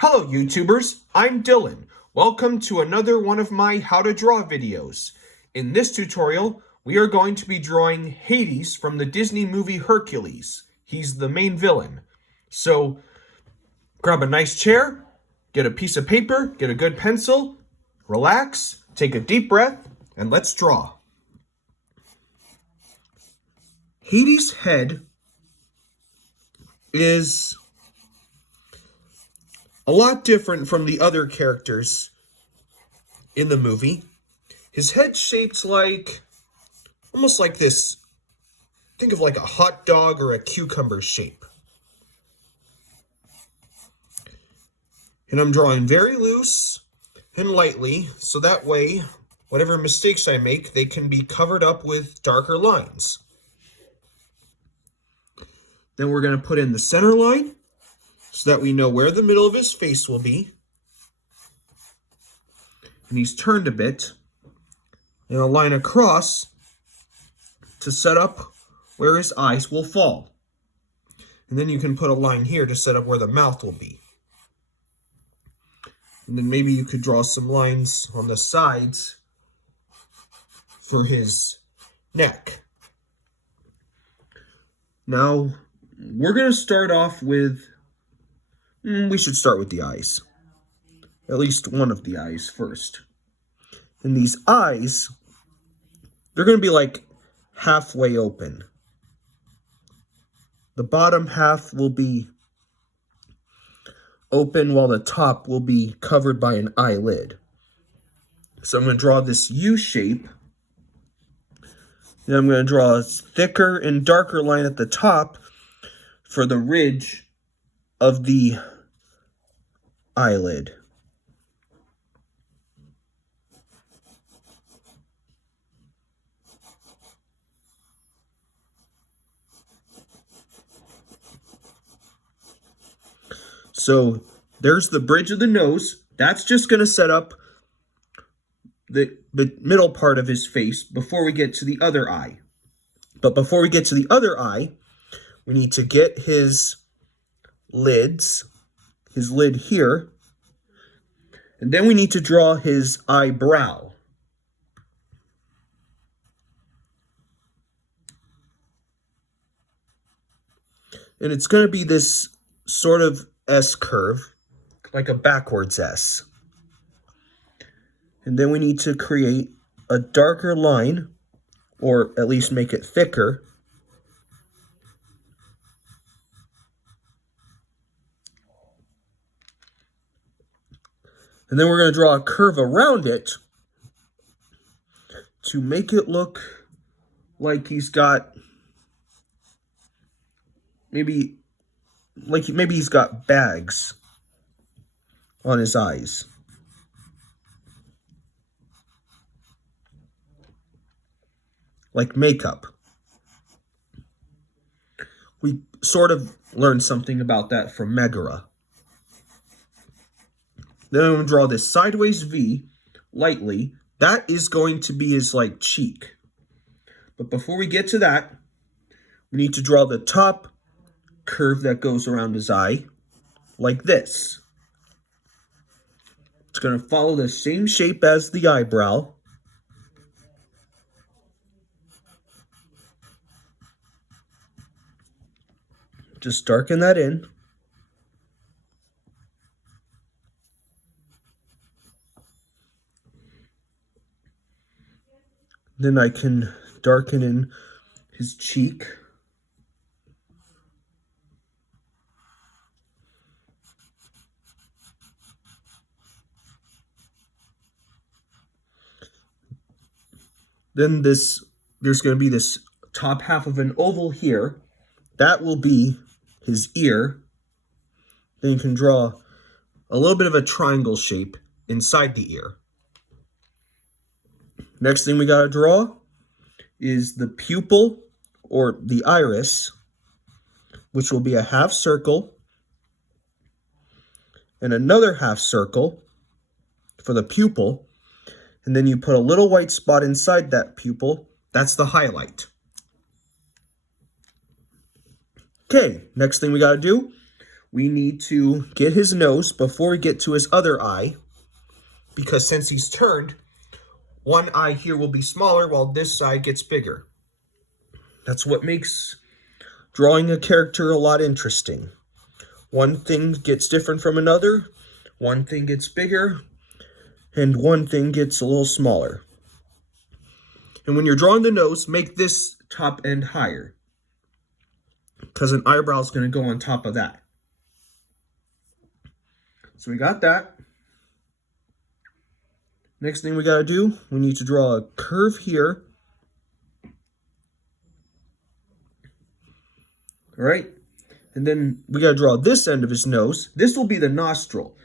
Hello YouTubers, I'm Dylan. Welcome to another one of my how to draw videos. In this tutorial, we are going to be drawing Hades from the Disney movie Hercules. He's the main villain. So grab a nice chair, get a piece of paper, get a good pencil, relax, take a deep breath, and let's draw. Hades' head is a lot different from the other characters in the movie. His head's shaped like, almost like this, think of like a hot dog or a cucumber shape. And I'm drawing very loose and lightly, so that way, whatever mistakes I make, they can be covered up with darker lines. Then we're going to put in the center line, so that we know where the middle of his face will be. And he's turned a bit. And a line across to set up where his eyes will fall. And then you can put a line here to set up where the mouth will be. And then maybe you could draw some lines on the sides for his neck. Now, we're going to start off with we should start with the eyes. At least one of the eyes first. And these eyes, they're going to be like halfway open. The bottom half will be open while the top will be covered by an eyelid. So I'm going to draw this U shape. And I'm going to draw a thicker and darker line at the top for the ridge of the eyelid. So there's the bridge of the nose. That's just going to set up the middle part of his face before we get to the other eye. But before we get to the other eye, we need to get his lid here, and then we need to draw his eyebrow. And it's going to be this sort of S curve, like a backwards S. And then we need to create a darker line, or at least make it thicker, and then we're going to draw a curve around it to make it look like he's got maybe he's got bags on his eyes. Like makeup. We sort of learned something about that from Megara. Then I'm going to draw this sideways V, lightly. That is going to be his, like, cheek. But before we get to that, we need to draw the top curve that goes around his eye, like this. It's going to follow the same shape as the eyebrow. Just darken that in. Then I can darken in his cheek. Then there's going to be this top half of an oval here. That will be his ear. Then you can draw a little bit of a triangle shape inside the ear. Next thing we got to draw is the pupil, or the iris, which will be a half circle and another half circle for the pupil. And then you put a little white spot inside that pupil. That's the highlight. Okay, next thing we got to do, we need to get his nose before we get to his other eye, because since he's turned, one eye here will be smaller while this side gets bigger. That's what makes drawing a character a lot interesting. One thing gets different from another, one thing gets bigger, and one thing gets a little smaller. And when you're drawing the nose, make this top end higher, because an eyebrow is going to go on top of that. So we got that. Next thing we got to do, we need to draw a curve here. All right. And then we got to draw this end of his nose. This will be the nostril.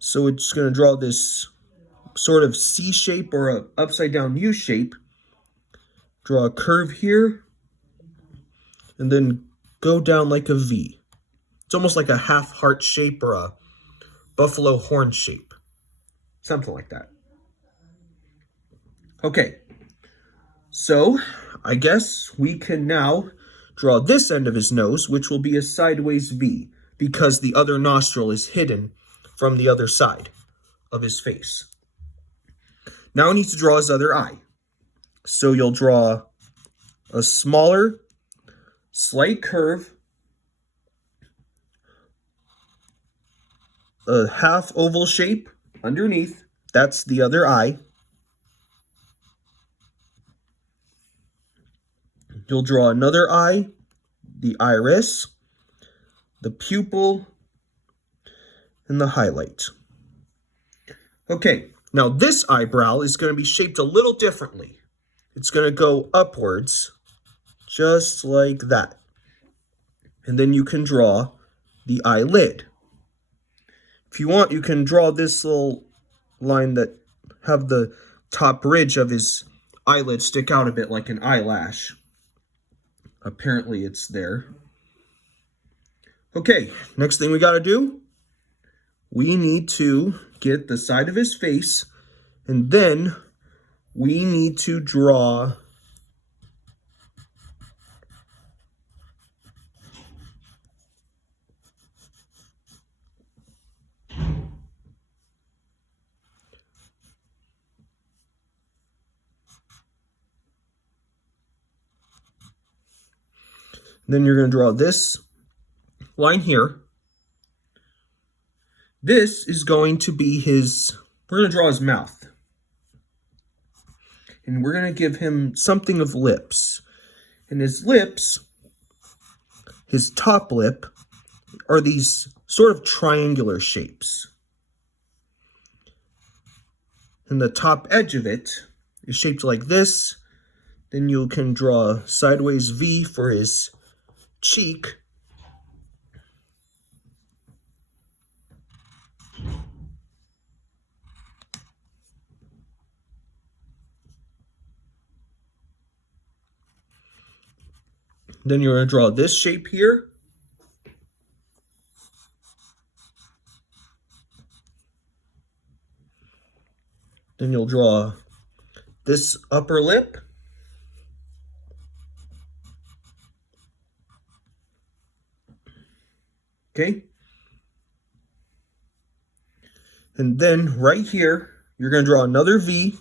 So it's going to draw this sort of C shape or a upside down U shape. Draw a curve here. And then go down like a V. It's almost like a half heart shape or a buffalo horn shape. Something like that. Okay, so I guess we can now draw this end of his nose, which will be a sideways V, because the other nostril is hidden from the other side of his face. Now we need to draw his other eye. So you'll draw a smaller, slight curve, a half oval shape underneath. That's the other eye. You'll draw another eye, the iris, the pupil, and the highlight. Okay, now this eyebrow is going to be shaped a little differently. It's going to go upwards, just like that. And then you can draw the eyelid. If you want, you can draw this little line that have the top ridge of his eyelid stick out a bit like an eyelash. Apparently it's there. Okay, next thing we got to do, we need to get the side of his face, and then we need to draw then you're going to draw this line here. This is going to be we're going to draw his mouth. And we're going to give him something of lips. And his lips, his top lip, are these sort of triangular shapes. And the top edge of it is shaped like this. Then you can draw a sideways V for his cheek. Then you're going to draw this shape here. Then you'll draw this upper lip. Okay. And then right here, you're going to draw another V.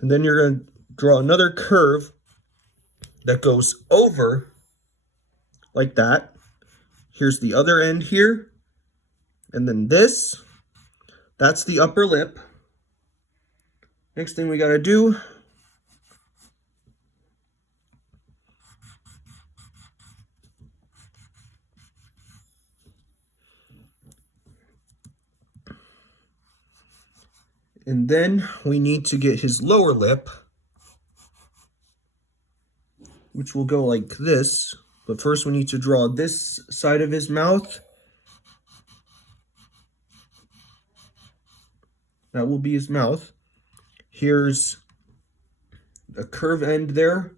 And then you're going to draw another curve that goes over like that. Here's the other end here. And then this, that's the upper lip. Next thing we got to do, and then we need to get his lower lip, which will go like this. But first we need to draw this side of his mouth. That will be his mouth. Here's a curve end there.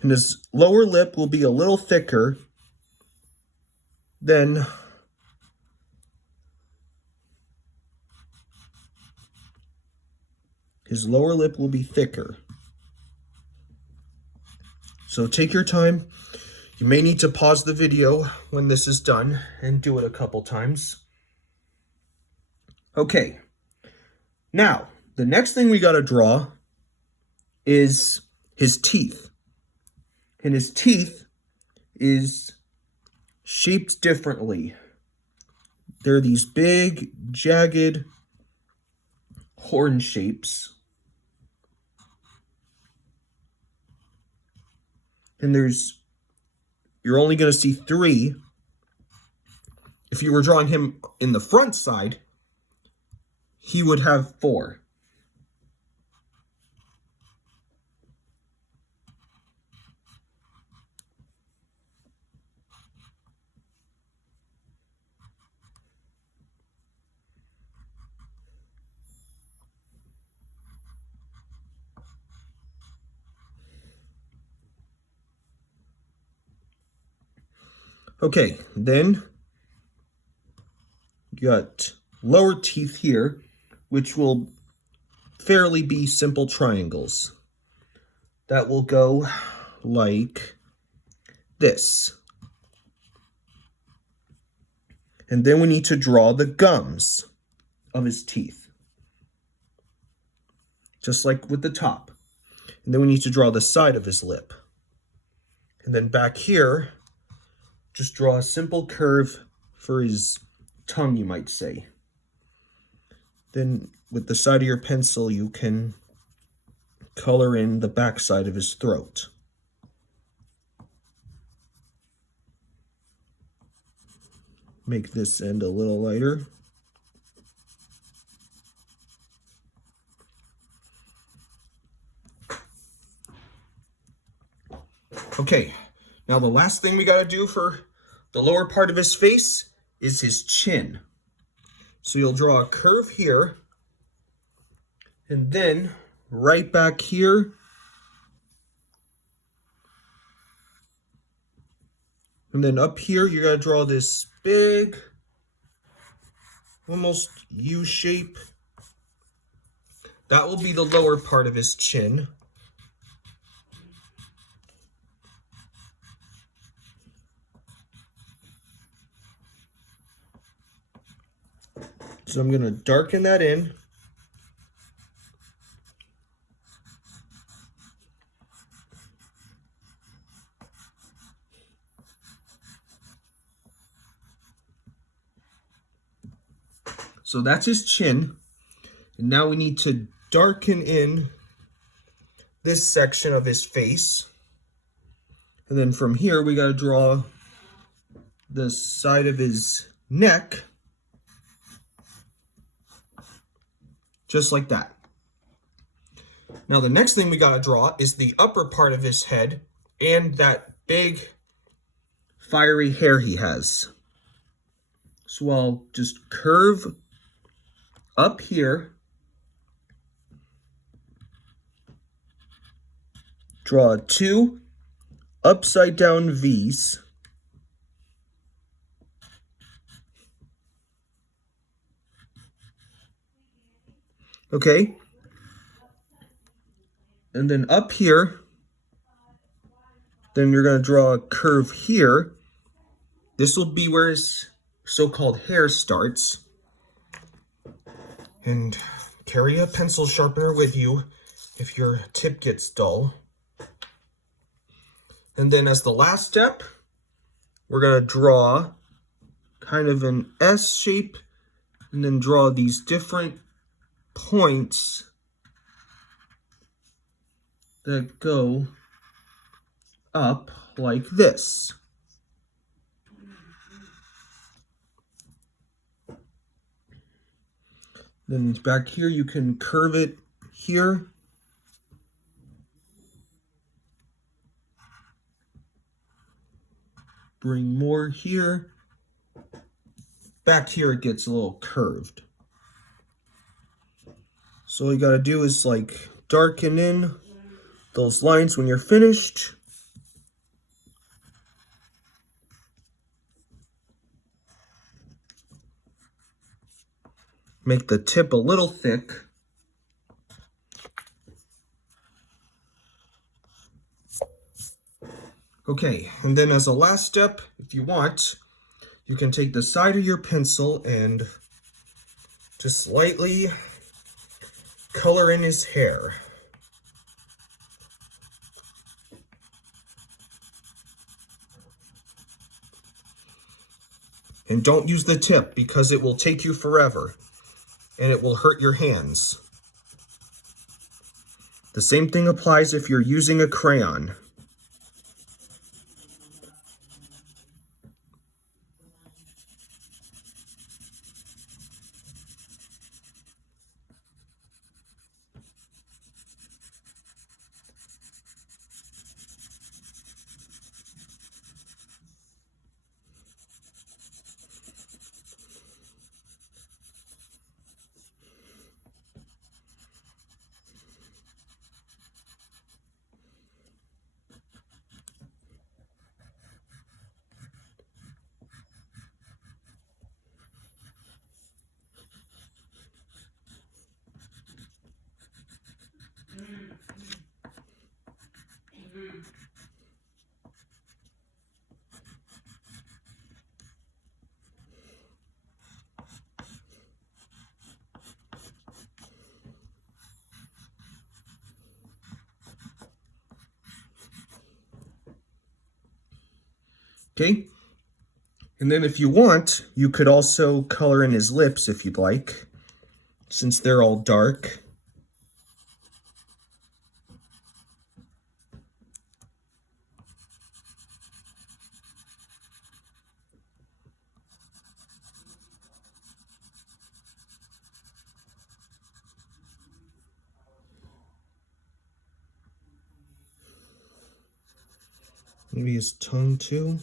And his lower lip will be a little thicker than his lower lip will be thicker. So take your time. You may need to pause the video when this is done and do it a couple times. Okay, now the next thing we gotta draw is his teeth. And his teeth is shaped differently. They're these big, jagged horn shapes. And you're only going to see 3. If you were drawing him in the front side, he would have 4. Okay, then you got lower teeth here, which will fairly be simple triangles. That will go like this. And then we need to draw the gums of his teeth, just like with the top. And then we need to draw the side of his lip. And then back here, just draw a simple curve for his tongue, you might say. Then with the side of your pencil, you can color in the back side of his throat. Make this end a little lighter. Okay, now the last thing we gotta do for the lower part of his face is his chin. So you'll draw a curve here, and then right back here, and then up here, you gotta draw this big, almost U shape. That will be the lower part of his chin. So I'm going to darken that in. So that's his chin. And now we need to darken in this section of his face. And then from here, we got to draw the side of his neck. Just like that. Now the next thing we gotta draw is the upper part of his head and that big fiery hair he has. So I'll just curve up here, draw 2 upside down V's. Okay, and then up here, then you're going to draw a curve here. This will be where his so-called hair starts. And carry a pencil sharpener with you if your tip gets dull. And then as the last step, we're going to draw kind of an S shape and then draw these different points that go up like this. Then back here you can curve it here. Bring more here. Back here it gets a little curved. So all you gotta do is like darken in those lines when you're finished. Make the tip a little thick. Okay, and then as a last step, if you want, you can take the side of your pencil and just lightly color in his hair. And don't use the tip because it will take you forever and it will hurt your hands. The same thing applies if you're using a crayon. Okay, and then if you want, you could also color in his lips if you'd like, since they're all dark. Maybe his tongue too.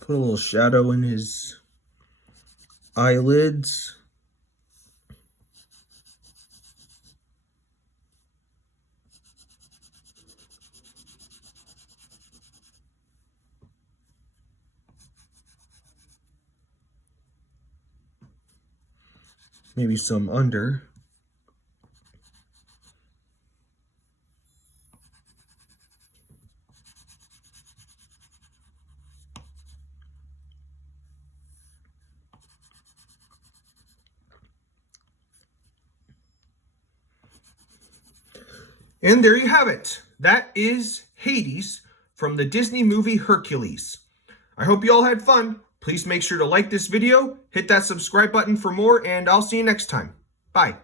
Put a little shadow in his eyelids. Maybe some under. And there you have it. That is Hades from the Disney movie Hercules. I hope you all had fun. Please make sure to like this video, hit that subscribe button for more, and I'll see you next time. Bye.